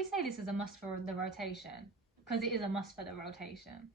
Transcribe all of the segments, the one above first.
probably say this is a must for the rotation, because it is a must for the rotation.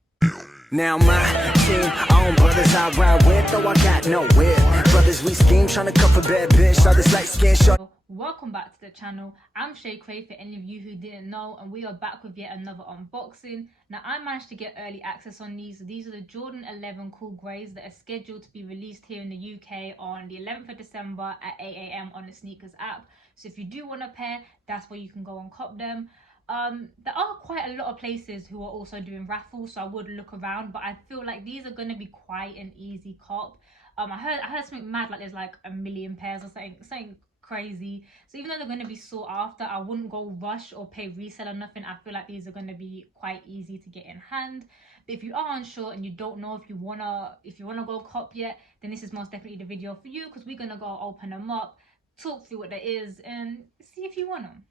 Now my team, own brothers I ride with, though I got no whip. Brothers we scheme, trying to cuff a bad bitch, others light skin short. Welcome back to the channel. I'm Shay Cray for any of you who didn't know, and we are back with yet another unboxing. Now I managed to get early access on these. These are the Jordan 11 Cool Greys that are scheduled to be released here in the UK on the 11th of December at 8 AM on the Sneakers app. So if you do want a pair, that's where you can go and cop them. There are quite a lot of places who are also doing raffles, so I would look around, but I feel like these are going to be quite an easy cop. I heard something mad, like there's like a million pairs or something crazy. So even though they're going to be sought after, I wouldn't go rush or pay resale or nothing. I feel like these are going to be quite easy to get in hand. But if you are unsure and you don't know if you wanna go cop yet, then this is most definitely the video for you, because we're gonna go open them up, talk through what there is, and see if you want them.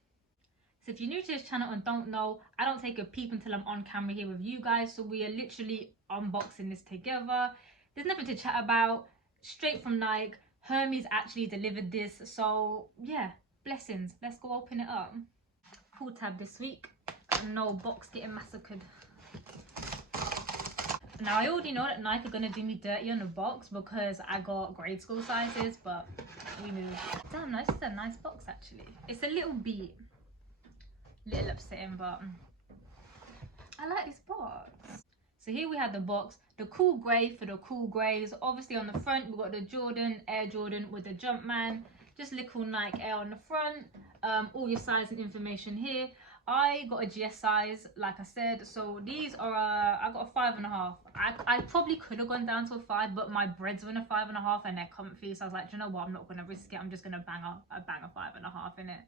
So if you're new to this channel and don't know, I don't take a peep until I'm on camera here with you guys. So we are literally unboxing this together. There's nothing to chat about. Straight from Nike. Hermes actually delivered this. So yeah, blessings. Let's go open it up. Pull tab this week. No box getting massacred. Now I already know that Nike are going to do me dirty on the box because I got grade school sizes, but we move. Damn, this is a nice box actually. It's a little beat. Little upsetting, but I like this box. So here we have the box, the Cool Grey for the Cool Greys. Obviously on the front we've got the Jordan, Air Jordan with the Jumpman, just little Nike Air on the front. All your size and information here. I got a GS size, like I said, so these are I got a 5.5. I probably could have gone down to a 5, but my breads were in a 5.5 and they're comfy, so I was like, you know what, I'm not gonna risk it. I'm just gonna bang a 5.5 in it.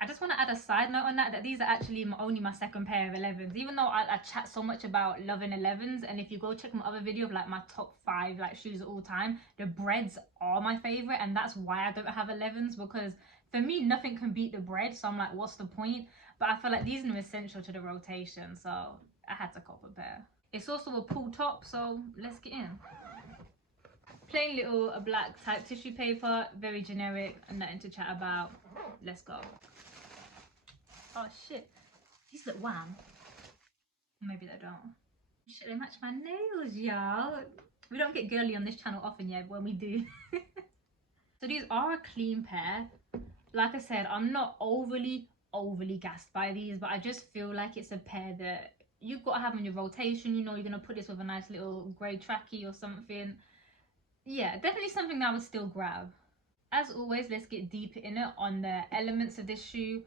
I just want to add a side note on that these are actually only my second pair of 11s, even though I chat so much about loving 11s. And if you go check my other video of like my top 5 like shoes of all time, the breads are my favorite, and that's why I don't have 11s, because for me nothing can beat the bread. So I'm like, what's the point? But I feel like these are essential to the rotation, so I had to cop a pair. It's also a pull top, so let's get in. Plain little black type tissue paper, very generic, nothing to chat about. Let's go. Oh shit, these look wham. Maybe they don't. Shit, they match my nails, y'all. We don't get girly on this channel often yet, but when we do. So these are a clean pair. Like I said, I'm not overly gassed by these, but I just feel like it's a pair that you've got to have in your rotation. You know, you're gonna put this with a nice little grey trackie or something. Yeah, definitely something that I would still grab. As always, let's get deeper in it on the elements of this shoe.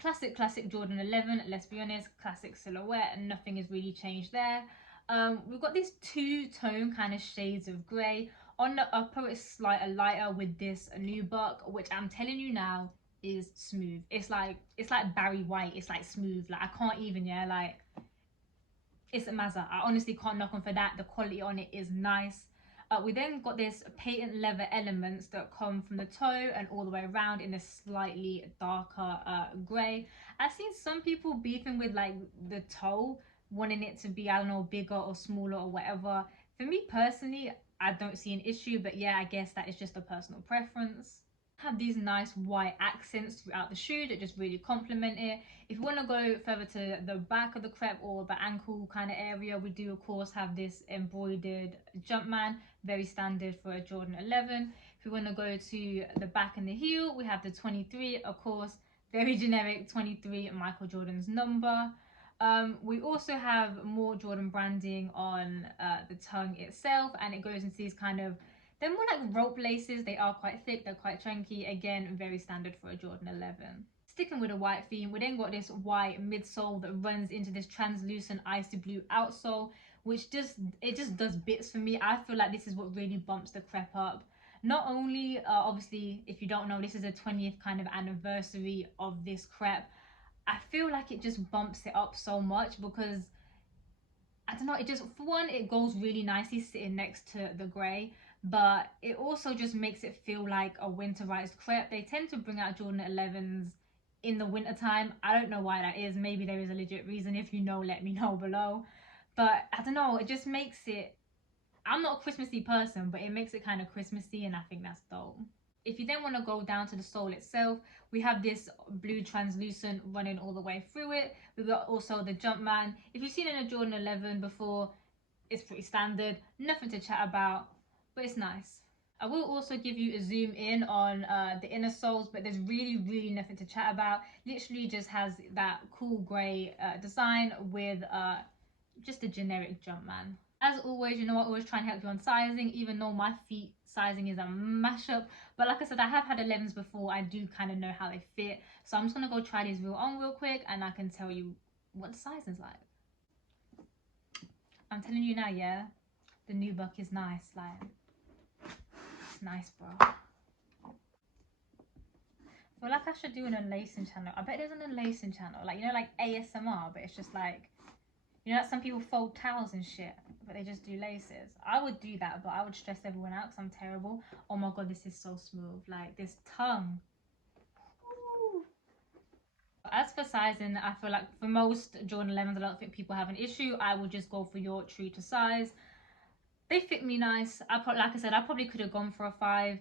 Classic Jordan 11, let's be honest, classic silhouette, and nothing has really changed there. We've got these two-tone kind of shades of grey. On the upper it's slightly lighter with this nubuck, which I'm telling you now is smooth. It's like Barry White. It's like smooth. Like I can't even, yeah, like it's a Mazza. I honestly can't knock on for that. The quality on it is nice. We then got this patent leather elements that come from the toe and all the way around in a slightly darker grey. I've seen some people beefing with like the toe, wanting it to be, I don't know, bigger or smaller or whatever. For me personally, I don't see an issue, but yeah, I guess that is just a personal preference. Have these nice white accents throughout the shoe that just really complement it. If you want to go further to the back of the crepe or the ankle kind of area, we do of course have this embroidered Jumpman, very standard for a Jordan 11. If you want to go to the back and the heel, we have the 23, of course, very generic 23, Michael Jordan's number. We also have more Jordan branding on the tongue itself, and it goes into these kind of, they're more like rope laces. They are quite thick, they're quite chunky. Again, very standard for a Jordan 11. Sticking with a white theme, we then got this white midsole that runs into this translucent icy blue outsole, which just does bits for me. I feel like this is what really bumps the crepe up. Not only, obviously, if you don't know, this is the 20th kind of anniversary of this crepe. I feel like it just bumps it up so much because, I don't know, it just, for one, it goes really nicely sitting next to the grey, but it also just makes it feel like a winterized crepe. They tend to bring out Jordan 11s in the winter time. I don't know why that is. Maybe there is a legit reason. If you know, let me know below. But I don't know, it just makes it, I'm not a Christmassy person, but it makes it kind of Christmassy, and I think that's dope. If you then want to go down to the sole itself, we have this blue translucent running all the way through it. We've got also the Jumpman. If you've seen in a Jordan 11 before, it's pretty standard, nothing to chat about, but it's nice. I will also give you a zoom in on the inner soles, but there's really nothing to chat about. Literally just has that cool grey design with just a generic Jumpman. As always, you know, I always try and help you on sizing, even though my feet sizing is a mashup. But like I said, I have had 11s before. I do kind of know how they fit. So I'm just going to go try these on real quick and I can tell you what the sizing's like. I'm telling you now, yeah, the new buck is nice. Like, it's nice, bro. I feel like I should do an unlacing channel. I bet there's an unlacing channel. Like, you know, like ASMR, but it's just like, you know, like some people fold towels and shit, but they just do laces. I would do that, but I would stress everyone out because I'm terrible. Oh my god, this is so smooth. Like, this tongue. Ooh. As for sizing, I feel like for most Jordan 11s, I don't think people have an issue. I would just go for your true to size. They fit me nice. Like I said, I probably could have gone for a 5.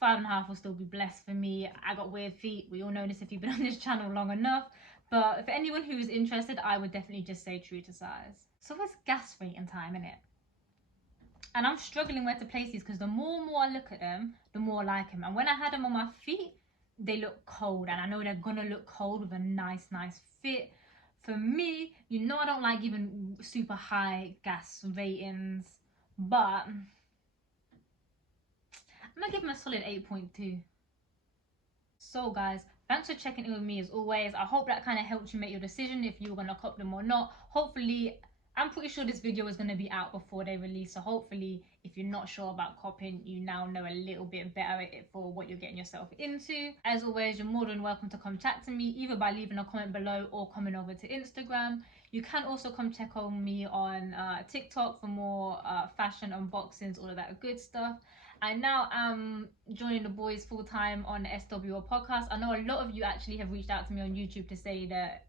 5.5 will still be blessed for me. I got weird feet. We all know this if you've been on this channel long enough. But for anyone who is interested, I would definitely just say true to size. So it's gas rating time, innit? And I'm struggling where to place these because the more and more I look at them, the more I like them. And when I had them on my feet, they look cold. And I know they're gonna look cold with a nice fit. For me, you know I don't like giving super high gas ratings, but I'm gonna give them a solid 8.2. So guys, thanks for checking in with me as always. I hope that kind of helped you make your decision if you were gonna cop them or not. Hopefully, I'm pretty sure this video is gonna be out before they release, so hopefully if you're not sure about copping, you now know a little bit better for what you're getting yourself into. As always, you're more than welcome to come chat to me either by leaving a comment below or coming over to Instagram. You can also come check on me on TikTok for more fashion unboxings, all of that good stuff. And now I'm joining the boys full time on the SWO podcast. I know a lot of you actually have reached out to me on YouTube to say that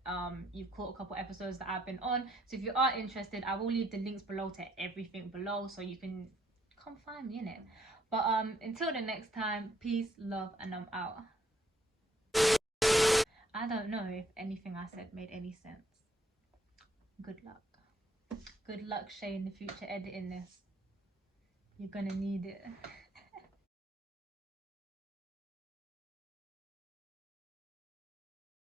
you've caught a couple episodes that I've been on. So if you are interested, I will leave the links below to everything below so you can come find me in it. But until the next time, peace, love, and I'm out. I don't know if anything I said made any sense. Good luck. Good luck, Shay, in the future editing this. You're gonna need it.